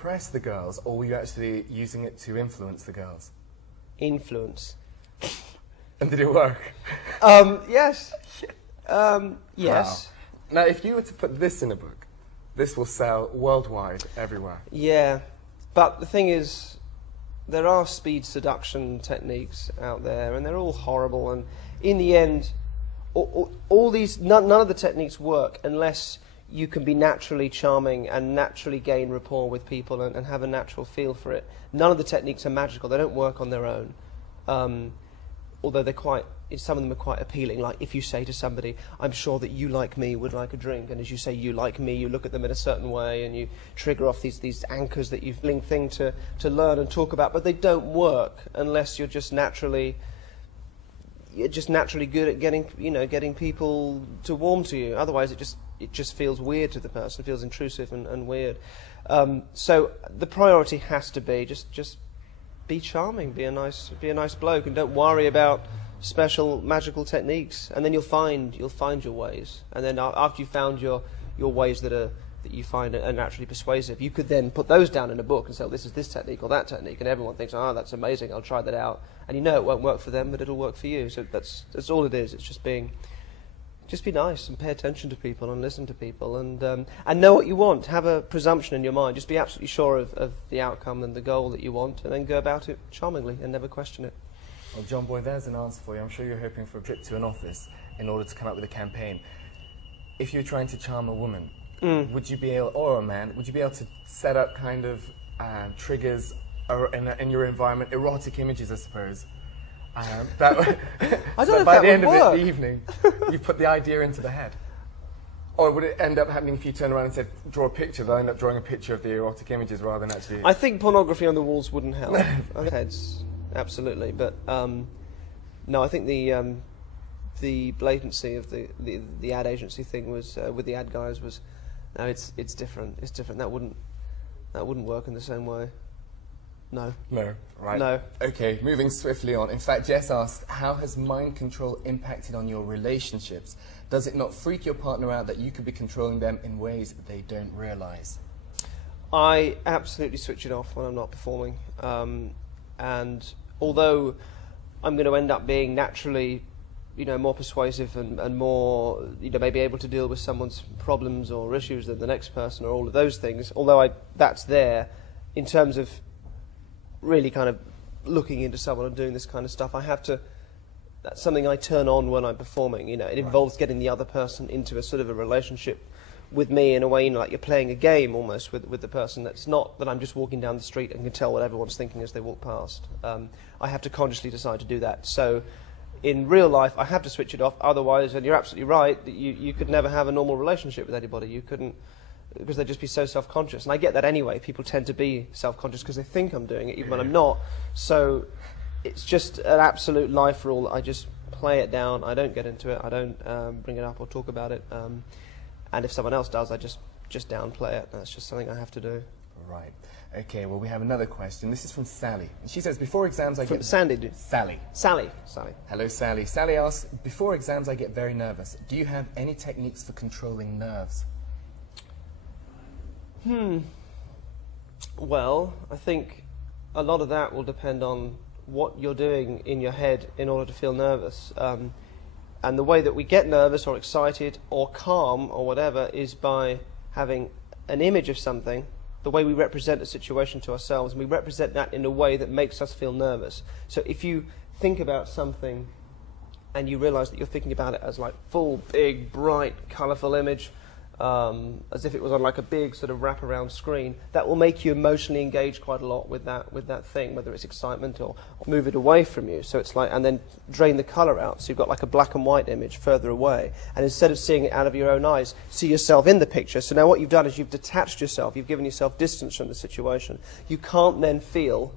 impress the girls, or were you actually using it to influence the girls? Influence. And did it work? Yes. Yes. Wow. Now, if you were to put this in a book, this will sell worldwide, everywhere. Yeah, but the thing is, there are speed seduction techniques out there, and they're all horrible. And in the end, all these, none of the techniques work unless you can be naturally charming and naturally gain rapport with people and have a natural feel for it. None of the techniques are magical. They don't work on their own. Although they're quite, some of them are quite appealing. Like if you say to somebody, I'm sure that you like me, would like a drink, and as you say you like me, you look at them in a certain way and you trigger off these anchors that you've linked thing to learn and talk about, but they don't work unless you're just naturally good at getting people to warm to you. Otherwise it just feels weird to the person, feels intrusive and weird. So the priority has to be just be charming, be a nice bloke, and don't worry about special magical techniques. And then you'll find your ways. And then after you've found your ways that you find are naturally persuasive, you could then put those down in a book and say, oh, this is this technique or that technique, and everyone thinks, oh, that's amazing, I'll try that out. And you know it won't work for them, but it'll work for you. So that's all it is. It's just be nice and pay attention to people and listen to people and know what you want. Have a presumption in your mind. Just be absolutely sure of the outcome and the goal that you want, and then go about it charmingly and never question it. Well, John Boy, there's an answer for you. I'm sure you're hoping for a trip to an office in order to come up with a campaign. If you're trying to charm a woman, would you be able, or a man, would you be able to set up kind of triggers in your environment, erotic images, I suppose? I don't know if by the end of the evening, you put the idea into the head. Or would it end up happening if you turn around and said, draw a picture, they'll end up drawing a picture of the erotic images rather than actually... I think pornography on the walls wouldn't help. Heads, absolutely. But no, I think the blatancy of the ad agency thing was, with the ad guys was, no, it's different. It's different. That wouldn't work in the same way. No. No, right. No. Okay, moving swiftly on. In fact, Jess asked, how has mind control impacted on your relationships? Does it not freak your partner out that you could be controlling them in ways that they don't realise? I absolutely switch it off when I'm not performing. And although I'm going to end up being naturally, more persuasive and more, maybe able to deal with someone's problems or issues than the next person or all of those things, although that's there, in terms of really kind of looking into someone and doing this kind of stuff, that's something I turn on when I'm performing. It involves getting the other person into a sort of a relationship with me in a way, like you're playing a game almost with the person. That's not that I'm just walking down the street and can tell what everyone's thinking as they walk past. I have to consciously decide to do that. So in real life, I have to switch it off. Otherwise, and you're absolutely right, that you could never have a normal relationship with anybody. You couldn't, because they'd just be so self-conscious. And I get that anyway. People tend to be self-conscious because they think I'm doing it, even when I'm not. So it's just an absolute life rule that I just play it down. I don't get into it. I don't bring it up or talk about it. And if someone else does, I just downplay it. That's just something I have to do. Right. Okay, well, we have another question. This is from Sally. She says, before exams I get... Sandy? Sally. Sally. Hello, Sally. Sally asks, before exams I get very nervous. Do you have any techniques for controlling nerves? Well, I think a lot of that will depend on what you're doing in your head in order to feel nervous. And the way that we get nervous or excited or calm or whatever is by having an image of something, the way we represent a situation to ourselves, and we represent that in a way that makes us feel nervous. So if you think about something and you realize that you're thinking about it as like full, big, bright, colourful image, as if it was on like a big sort of wraparound screen, that will make you emotionally engage quite a lot with that thing, whether it's excitement or move it away from you. So it's like, and then drain the colour out. So you've got like a black and white image further away. And instead of seeing it out of your own eyes, see yourself in the picture. So now what you've done is you've detached yourself. You've given yourself distance from the situation. You can't then feel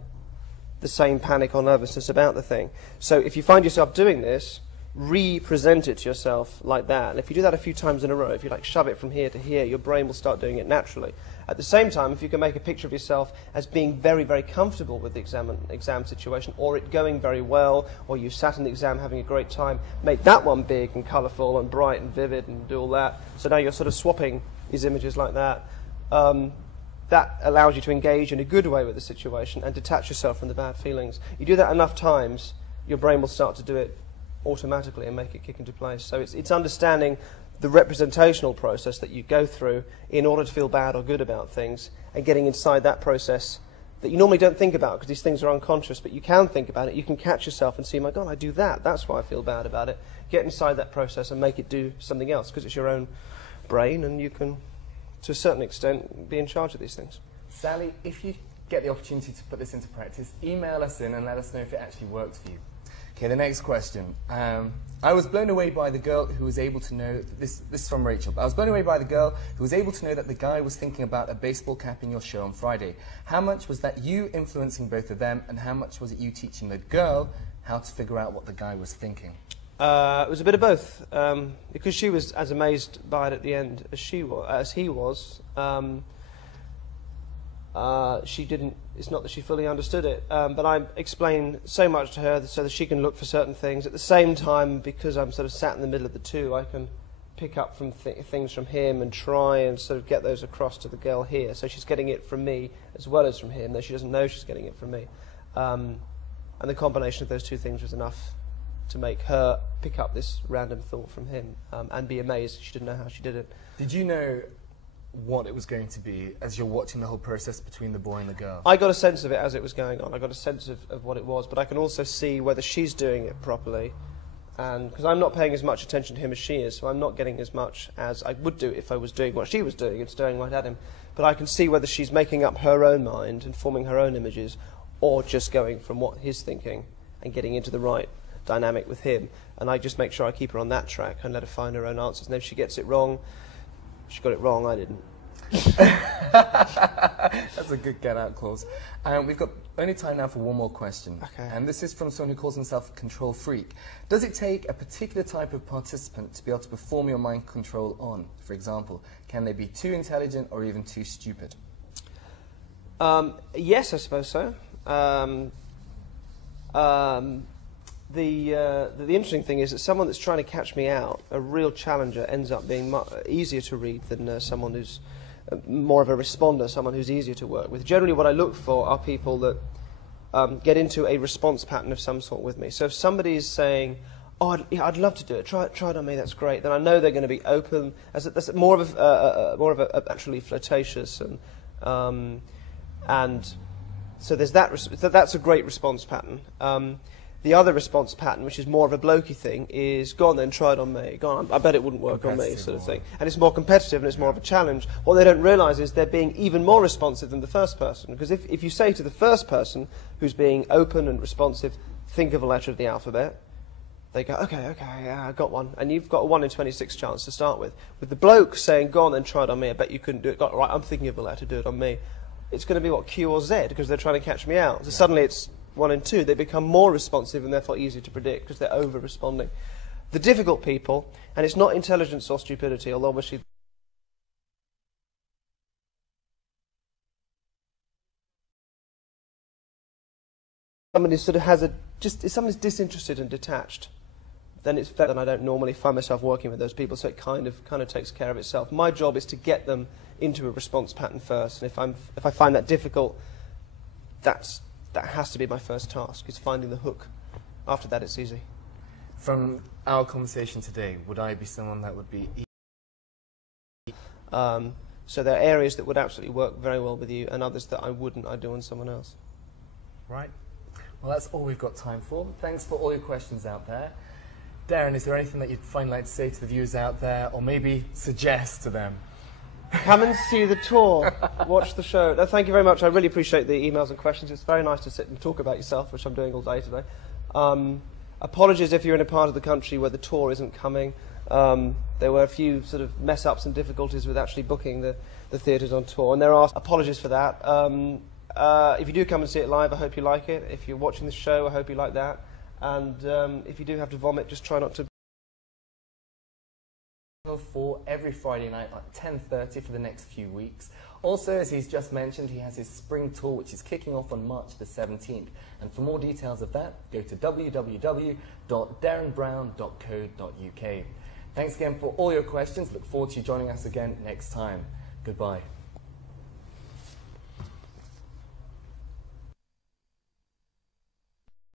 the same panic or nervousness about the thing. So if you find yourself doing this, represent it to yourself like that. And if you do that a few times in a row, if you like shove it from here to here, your brain will start doing it naturally. At the same time, if you can make a picture of yourself as being very, very comfortable with the exam situation, or it going very well, or you sat in the exam having a great time, make that one big and colourful and bright and vivid and do all that. So now you're sort of swapping these images like that. that allows you to engage in a good way with the situation and detach yourself from the bad feelings. You do that enough times, your brain will start to do it automatically and make it kick into place. So it's understanding the representational process that you go through in order to feel bad or good about things, and getting inside that process that you normally don't think about because these things are unconscious, but you can think about it. You can catch yourself and see, my God, I do that. That's why I feel bad about it. Get inside that process and make it do something else, because it's your own brain and you can, to a certain extent, be in charge of these things. Sally, if you get the opportunity to put this into practice, email us in and let us know if it actually worked for you. Okay, the next question. I was blown away by the girl who was able to know, this is from Rachel, I was blown away by the girl who was able to know that the guy was thinking about a baseball cap in your show on Friday. How much was that you influencing both of them, and how much was it you teaching the girl how to figure out what the guy was thinking? It was a bit of both, because she was as amazed by it at the end as he was. She didn't. It's not that she fully understood it, but I explain so much to her so that she can look for certain things. At the same time, because I'm sort of sat in the middle of the two, I can pick up from things from him and try and sort of get those across to the girl here. So she's getting it from me as well as from him, though she doesn't know she's getting it from me. And the combination of those two things was enough to make her pick up this random thought from him and be amazed. She didn't know how she did it. Did you know what it was going to be as you're watching the whole process between the boy and the girl? I got a sense of it as it was going on. I got a sense of what it was, but I can also see whether she's doing it properly, and because I'm not paying as much attention to him as she is, so I'm not getting as much as I would do if I was doing what she was doing and staring right at him. But I can see whether she's making up her own mind and forming her own images, or just going from what he's thinking and getting into the right dynamic with him. And I just make sure I keep her on that track and let her find her own answers. And if she gets it wrong, she got it wrong, I didn't. That's a good get-out clause. We've got only time now for one more question. Okay. And this is from someone who calls himself a control freak. Does it take a particular type of participant to be able to perform your mind control on? For example, can they be too intelligent or even too stupid? Yes, I suppose so. The interesting thing is that someone that's trying to catch me out, a real challenger, ends up being easier to read than someone who's more of a responder, someone who's easier to work with. Generally what I look for are people that get into a response pattern of some sort with me. So if somebody is saying, oh, I'd love to do it, try it on me, that's great, then I know they're going to be open, that's more of a actually flirtatious, and so there's that's a great response pattern. The other response pattern, which is more of a blokey thing, is go on then, try it on me. Go on, I bet it wouldn't work on me, sort of thing. And it's more competitive and it's more of a challenge. What they don't realise is they're being even more responsive than the first person. Because if you say to the first person who's being open and responsive, think of a letter of the alphabet, they go, okay, yeah, I got one. And you've got a 1 in 26 chance to start with. With the bloke saying, go on then, try it on me, I bet you couldn't do it. Right, I'm thinking of a letter, do it on me. It's going to be, what, Q or Z, because they're trying to catch me out. So suddenly it's 1 and 2, they become more responsive and therefore easier to predict because they're over-responding. The difficult people, and it's not intelligence or stupidity, although obviously somebody sort of has if someone's disinterested and detached, then it's better than I don't normally find myself working with those people, so it kind of takes care of itself. My job is to get them into a response pattern first, and if I find that difficult, that has to be my first task, is finding the hook. After that, it's easy. From our conversation today, would I be someone that would be... So there are areas that would absolutely work very well with you, and others that I wouldn't, I'd do on someone else. Right. Well, that's all we've got time for. Thanks for all your questions out there. Derren, is there anything that you'd finally like to say to the viewers out there, or maybe suggest to them? Come and see the tour. Watch the show. No, thank you very much. I really appreciate the emails and questions. It's very nice to sit and talk about yourself, which I'm doing all day today. Apologies if you're in a part of the country where the tour isn't coming. There were a few sort of mess-ups and difficulties with actually booking the theatres on tour, and there are apologies for that. If you do come and see it live, I hope you like it. If you're watching the show, I hope you like that. And if you do have to vomit, just try not to. For every Friday night at 10:30 for the next few weeks. Also, as he's just mentioned, he has his spring tour, which is kicking off on March the 17th. And for more details of that, go to www.derrenbrown.co.uk. Thanks again for all your questions. Look forward to you joining us again next time. Goodbye.